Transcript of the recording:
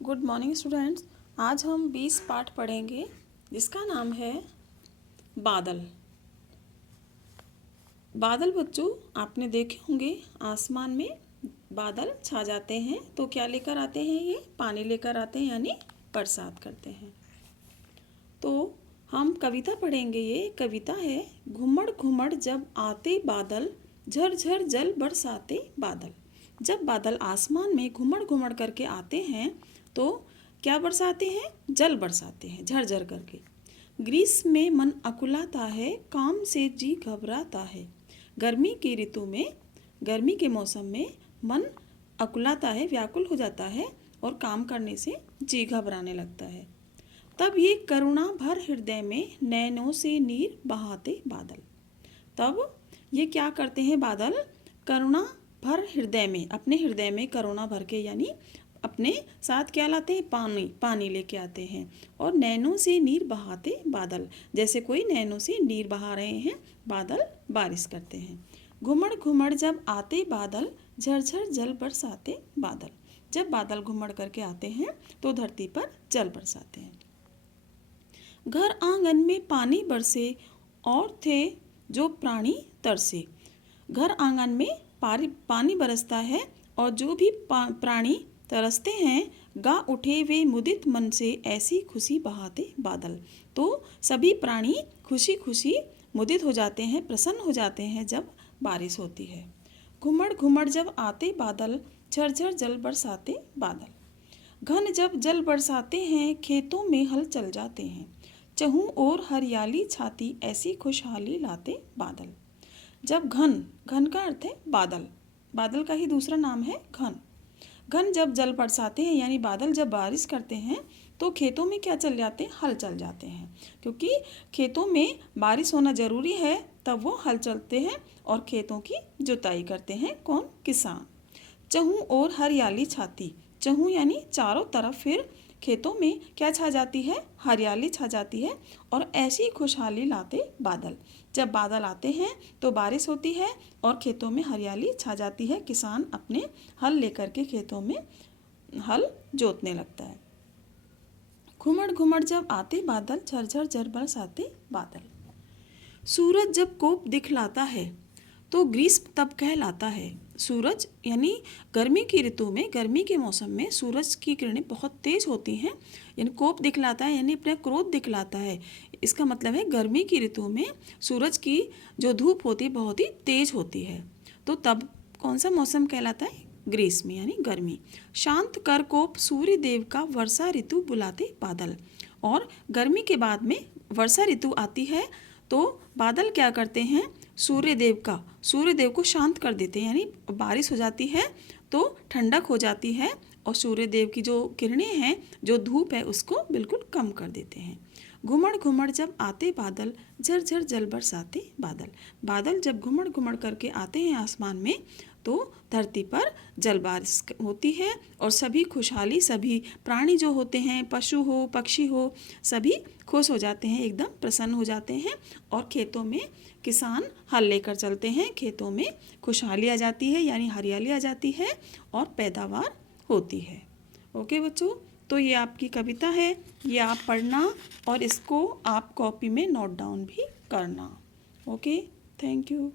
Good morning students. आज हम 20 पाठ पढ़ेंगे जिसका नाम है बादल। बादल बच्चों, आपने देखे होंगे आसमान में बादल छा जाते हैं तो क्या लेकर आते हैं? ये पानी लेकर आते हैं, यानी बरसात करते हैं। तो हम कविता पढ़ेंगे। ये कविता है, घुमड़ घुमड़ जब आते बादल, झरझर जल बरसाते बादल। जब बादल आसमान में घुमड़ घुमड़ करके आते हैं तो क्या बरसाते हैं? जल बरसाते हैं झरझर करके। ग्रीष्म में मन अकुलाता है, काम से जी घबराता है। गर्मी की ऋतु में, गर्मी के मौसम में मन अकुलाता है, व्याकुल हो जाता है और काम करने से जी घबराने लगता है। तब ये करुणा भर हृदय में नैनों से नीर बहाते बादल। तब ये क्या करते हैं बादल? करुणा भर हृदय में, अपने हृदय में करुणा भर के, यानी अपने साथ क्या लाते हैं? पानी लेके आते हैं। और नैनों से नीर बहाते बादल, जैसे कोई नैनों से नीर बहा रहे हैं, बादल बारिश करते हैं। घुमड़ घुमड़ जब आते बादल, झरझर जल बरसाते बादल। जब बादल घुमड़ करके आते हैं तो धरती पर जल बरसाते हैं। घर आंगन में पानी बरसे और थे जो प्राणी तरसे। घर आंगन में पानी बरसता है और जो भी प्राणी तरसते हैं, गा उठे वे मुदित मन से ऐसी खुशी बहाते बादल। तो सभी प्राणी खुशी खुशी मुदित हो जाते हैं, प्रसन्न हो जाते हैं जब बारिश होती है। घुमड़ घुमड़ जब आते बादल, झरझर जल बरसाते बादल। घन जब जल बरसाते हैं, खेतों में हल चल जाते हैं। चहु और हरियाली छाती, ऐसी खुशहाली लाते बादल। जब घन, घन का अर्थ है बादल, बादल का ही दूसरा नाम है घन। घन जब जल बरसाते हैं, यानी बादल जब बारिश करते हैं तो खेतों में क्या चल जाते हैं? हल चल जाते हैं। क्योंकि खेतों में बारिश होना जरूरी है, तब वो हल चलते हैं और खेतों की जुताई करते हैं। कौन? किसान। चहु और हरियाली छाती, चहु यानी चारों तरफ, फिर खेतों में क्या छा जाती है? हरियाली छा जाती है और ऐसी खुशहाली लाते बादल। जब बादल आते हैं तो बारिश होती है और खेतों में हरियाली छा जाती है। किसान अपने हल लेकर के खेतों में हल जोतने लगता है। घुमड़ घुमड़ जब आते बादल, झरझर जल बरसाते बादल। सूरज जब कोप दिखलाता है तो ग्रीष्म तब कहलाता है। सूरज यानी गर्मी की ऋतु में, गर्मी के मौसम में सूरज की किरणें बहुत तेज होती हैं, यानी कोप दिखलाता है, यानी अपना क्रोध दिखलाता है। इसका मतलब है गर्मी की ऋतु में सूरज की जो धूप होती है बहुत ही तेज होती है। तो तब कौन सा मौसम कहलाता है? ग्रीष्म यानी गर्मी। शांत कर कोप सूर्य देव का, वर्षा ऋतु बुलाते बादल। और गर्मी के बाद में वर्षा ऋतु आती है तो बादल क्या करते हैं? सूर्य देव को शांत कर देते हैं, यानी बारिश हो जाती है तो ठंडक हो जाती है और सूर्य देव की जो किरणें हैं, जो धूप है, उसको बिल्कुल कम कर देते हैं। घुमड़ घुमड़ जब आते बादल, झरझर जल बरसाते बादल। बादल जब घुमड़ घुमड़ करके आते हैं आसमान में तो धरती पर जल बारिश होती है और सभी खुशहाली, सभी प्राणी जो होते हैं, पशु हो पक्षी हो, सभी खुश हो जाते हैं, एकदम प्रसन्न हो जाते हैं। और खेतों में किसान हल लेकर चलते हैं, खेतों में खुशहाली आ जाती है, यानी हरियाली आ जाती है और पैदावार होती है। ओके बच्चों, तो ये आपकी कविता है, ये आप पढ़ना और इसको आप कॉपी में नोट डाउन भी करना। Okay, thank you.